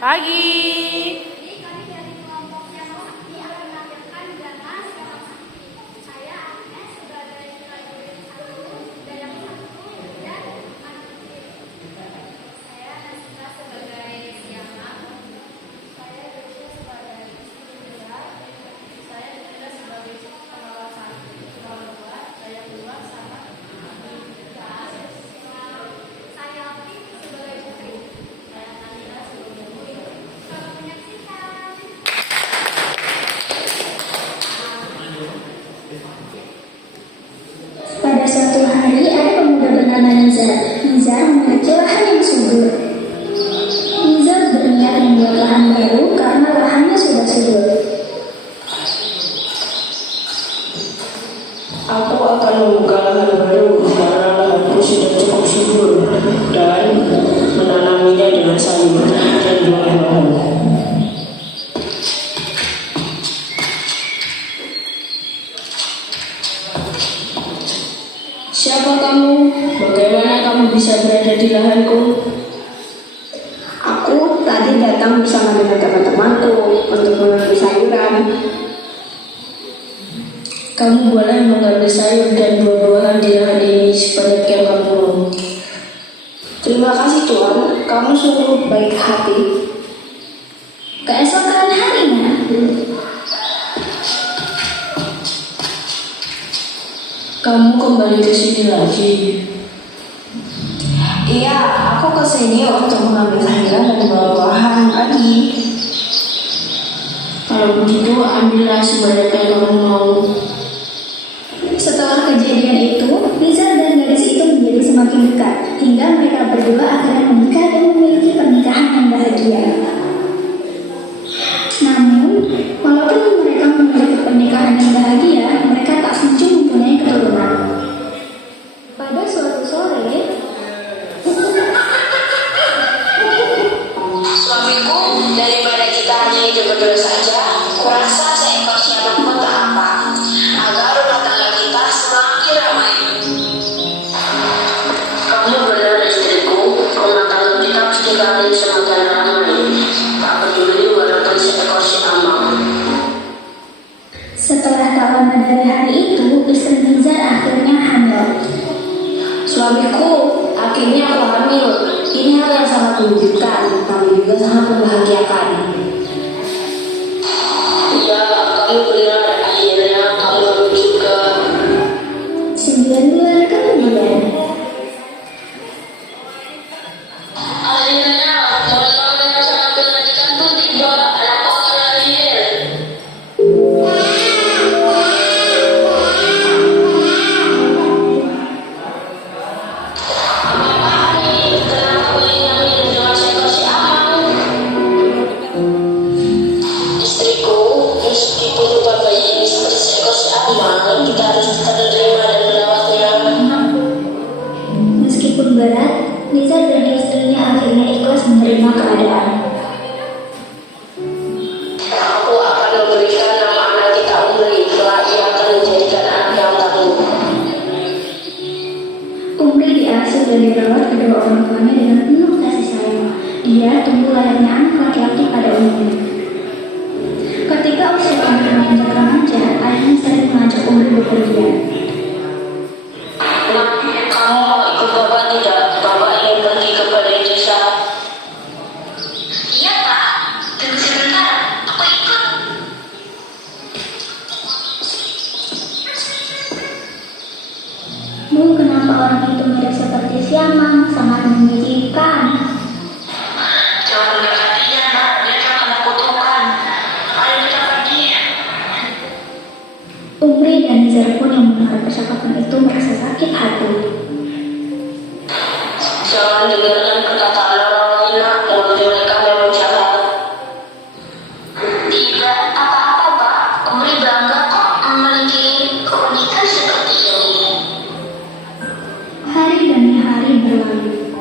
Pagi. Jadi kami dari kelompok yang sakti akan menampilkan drama Seorang Sakti. Saya Agnes sebagai prajurit 1, Dayak 1, dan anak kecil. Saya Nasita sebagai Siamang. Saya Joshua sebagai istri 2. Saya juga sebagai pengawas 1, pengawas 2, Dayak 2, sama saya Alvin sebagai putri. Saya Nabila sebagai murid. Selamat menyaksikan. Pada suatu hari ada pemuda bernama Nizar. Nizar memiliki lahan yang subur. Nizar berniat membuat lahan baru karena lahannya sudah subur. Aku akan membuka lahan baru karena lahanku sudah cukup subur dan menanaminya dengan sayur dan buah-buahan. Siapa kamu? Bagaimana kamu bisa berada di lahanku? Aku tadi datang bersama dengan teman-temanku untuk mengambil sayuran. Kamu boleh mengambil sayur dan buah-buahan di lahan ini sebanyak yang kamu mau. Terima kasih Tuan, kamu sungguh baik hati. Keesokan harinya, Kamu kembali ke sini lagi. Iya, aku kesini untuk mengambil sayuran dan buah-buahan lagi. Kalau begitu, ambillah sebanyak yang kamu mau. setelah kejadian itu, Nizar dan gadis itu menjadi semakin dekat hingga mereka berdua akhirnya menikah dan memiliki pernikahan yang bahagia. Namun, walaupun mereka memiliki pernikahan yang bahagia, mereka tak kunjung mempunyai keturunan. Pada suatu sore, Suamiku, daripada kita hanya hidup berdua saja, kurasa seekor siamang pun tak apa, agar rumah tangga kita semakin ramai. Kamu benar istriku, rumah tangga kita pasti akan semakin ramai. Tak peduli walaupun seekor siamang. setelah tak lama dari hari itu, istri Nizar akhirnya hamil. Suamiku, akhirnya aku hamil. Ini hal yang sangat menyejukkan, tapi juga sangat membahagiakan. Ya, kamu benar. Akhirnya kamu hamil juga. 9 bulan kemudian, Akhirnya, momen-momen yang sangat menantikan pun tiba. Anakku akan lahir. Kenapa ingin hamil dengan seekor siamang? Istriku, meskipun rupa bayi ini seperti seekor siamang, kita harus tetap menerima dan merawatnya. meskipun berat, Nizar dan istrinya akhirnya ikhlas menerima keadaan. Aku akan memberikan nama anak kita Umri. Kelak ia akan menjadikan anak yang tangguh. Umri diasuh dan dirawat kedua orang tuanya dengan penuh kasih sayang. Dia tumbuh layaknya anak laki-laki pada umumnya. Ketika usia Umri menginjak remaja, ayahnya sering mengajak Umri bepergian. Nak, kamu mau ikut bapak tidak? Bapak ingin pergi ke balai desa. Iya Pak, tunggu sebentar, aku ikut. Kenapa orang itu mirip seperti siamang, sangat menjijikan. Jangan dekatinya Nak, dia akan kutukan. Ayo kita pergi. Umri dan Nizar pun yang mendengar percakapan itu merasa sakit hati. Jangan dengarkan perkataan orang lain, nak. Nanti mereka memang jahat. Tidak apa-apa Pak, Umri bangga kok memiliki keunikan seperti ini. Hari demi hari berlalu.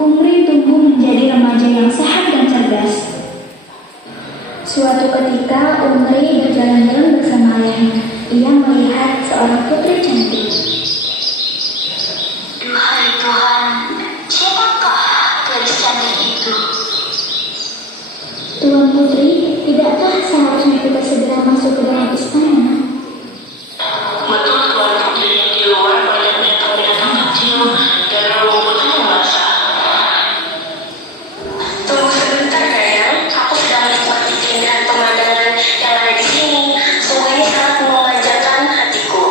Umri tumbuh menjadi remaja yang sehat dan cerdas. Suatu ketika, Umri berjalan-jalan bersama ayahnya. Ia melihat seorang putri cantik. Duhai Tuhan, siapakah gadis cantik itu? Tuan Putri, tidakkah seharusnya kita segera masuk ke dalam istana? Betul, Tuan Putri, di luar banyak binatang-binatang kecil dan rumputnya basah. Tunggu sebentar, Dayang. Aku sedang menikmati keindahan pemandangan yang ada di sini. Sungguh ini sangat memanjakan hatiku.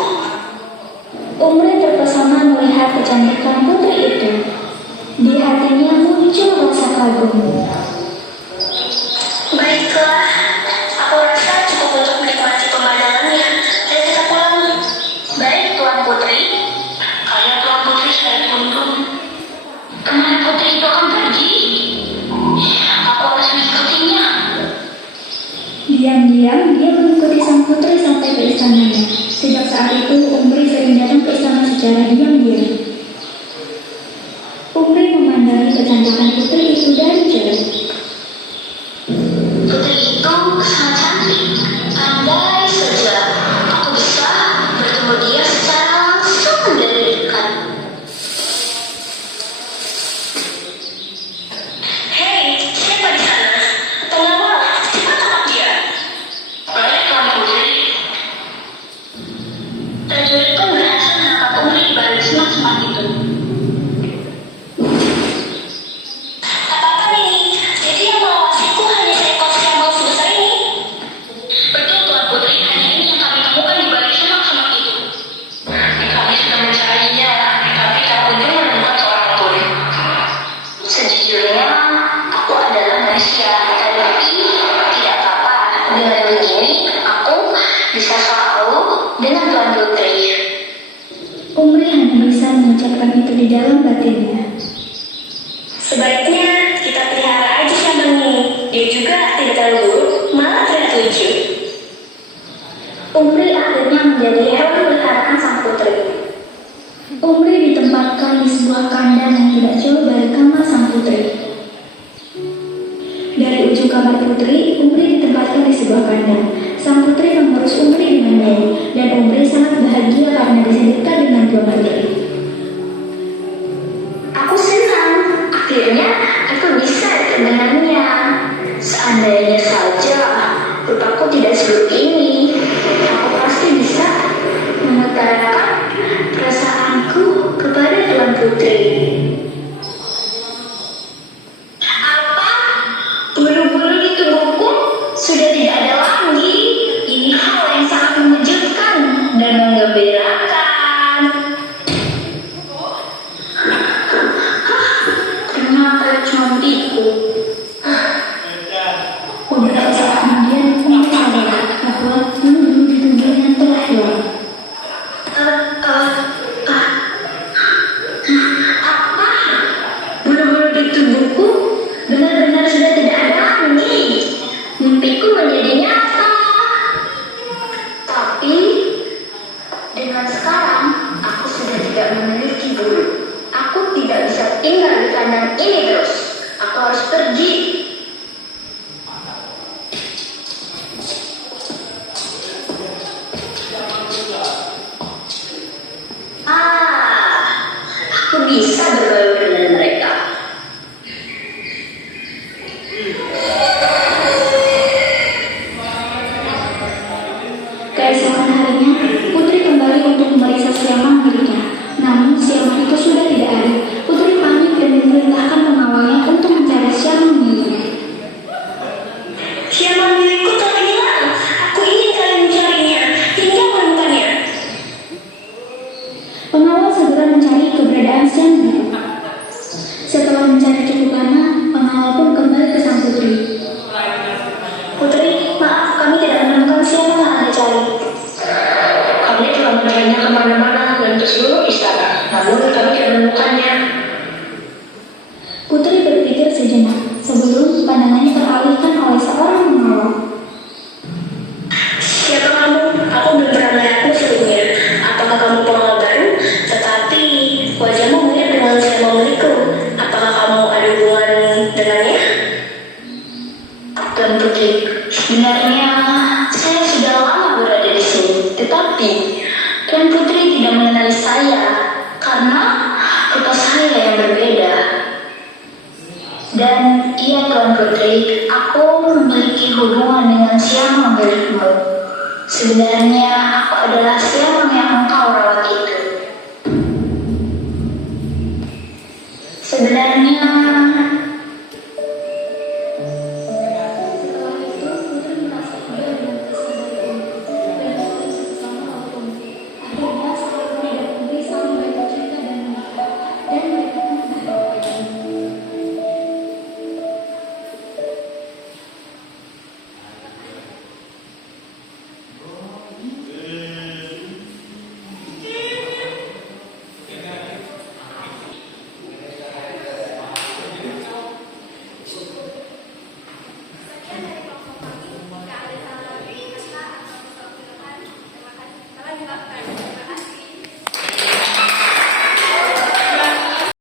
Umri terpesona melihat kecantikan putri itu. Di hatinya muncul rasa kagum. Baiklah, aku rasa cukup untuk menikmati pemandangannya. Dan kita pulang. Baik, Tuan Putri. Ayah Tuan Putri, saya tunggu. Kemana Putri itu akan pergi? Aku harus mengikutinya. Diam-diam dia mengikuti sang putri sampai ke istananya. Sejak saat itu, Umri sering datang ke istana secara diam-diam. Umri memandangi kecantikan putri itu dari jauh. Putri itu sangat cantik. Andai saja aku bisa bertemu dia secara langsung dari dekat. Hei, siapa di sana? Tengahlah, cepat tangkap dia. Baik, Tuan Putri. Prajuritku berhasil menangkap Umri di balik semak-semak itu. Apa-apa ini? Jadi yang mengawasiku hanya seekor siamang sebesar ini? Betul, Tuan Putri. Hanya ini yang kami temukan di balik semak-semak itu. Kami sudah mencarinya, tapi tak kunjung menemukan seorang pun. Sejujurnya, aku adalah manusia, tapi tidak apa-apa. Dengan begini, aku bisa selalu dengan Tuan Putri. Umri hanya bisa mengucapkan itu di dalam batinnya. Sebaiknya kita pelihara aja siamang ini. Dia juga tidak terlalu buruk, malah terlihat lucu. Umri akhirnya menjadi hewan peliharaan sang putri. Umri ditempatkan di sebuah kandang yang tidak jauh dari kamar sang putri. Dari ujung kamar putri, Umri ditempatkan di sebuah kandang. Sang putri mengurus Umri dengan baik, dan Umri sangat bahagia karena bisa dekat dengan Tuan Putri. Aku senang. Akhirnya aku bisa dengannya. Seandainya saja rupaku tidak seburuk ini, aku pasti bisa mengutarakan perasaanku kepada Tuan Putri. Apa? Bulu-bulu di tubuhku sudah tidak ada lagi. Ini hal yang sangat mengejutkan dan menggembirakan. Ternyata cantikku. Beberapa saat kemudian, Umri sadar bahwa bulu-bulu di tubuhnya telah hilang. Apa? Bulu-bulu di tubuhku benar-benar sudah tidak ada lagi. Mimpiku menjadi nyata. Tapi dengan sekarang aku sudah tidak memiliki bulu. Aku tidak bisa tinggal di kandang ini terus. Aku harus pergi. Aku bisa bergaul dengan mereka. Keesokan harinya, Putri kembali untuk memeriksa siamang miliknya. Namun, siamang itu sudah tidak ada. Putri panik dan memerintahkan pengawalnya untuk mencari siamang miliknya. Siamang milikku telah hilang. Aku ingin kalian mencarinya hingga menemukannya. Pengawal segera mencari keberadaan siamang itu. Setelah mencari cukup lama, pengawal pun kembali ke sang putri. Putri, maaf kami tidak menemukan siamang yang Anda cari. Kami telah mencarinya kemana-mana dan ke seluruh istana, namun kami tidak menemukannya. Putri berpikir sejenak sebelum pandangannya teralihkan oleh seorang pengawal. Siapa kamu? Aku belum pernah melihatmu sebelumnya. Apakah kamu pengawal baru? Tetapi wajahmu mirip dengan siamang milikku. Apakah kamu ada hubungan dengannya? Tuan Putri, sebenarnya saya sudah lama berada di sini. Tetapi Tuan Putri tidak mengenali saya karena rupa saya yang berbeda. Dan iya Tuan Putri, aku memiliki hubungan dengan siamang milikmu. Sebenarnya aku adalah siamang yang engkau rawat itu. Sebenarnya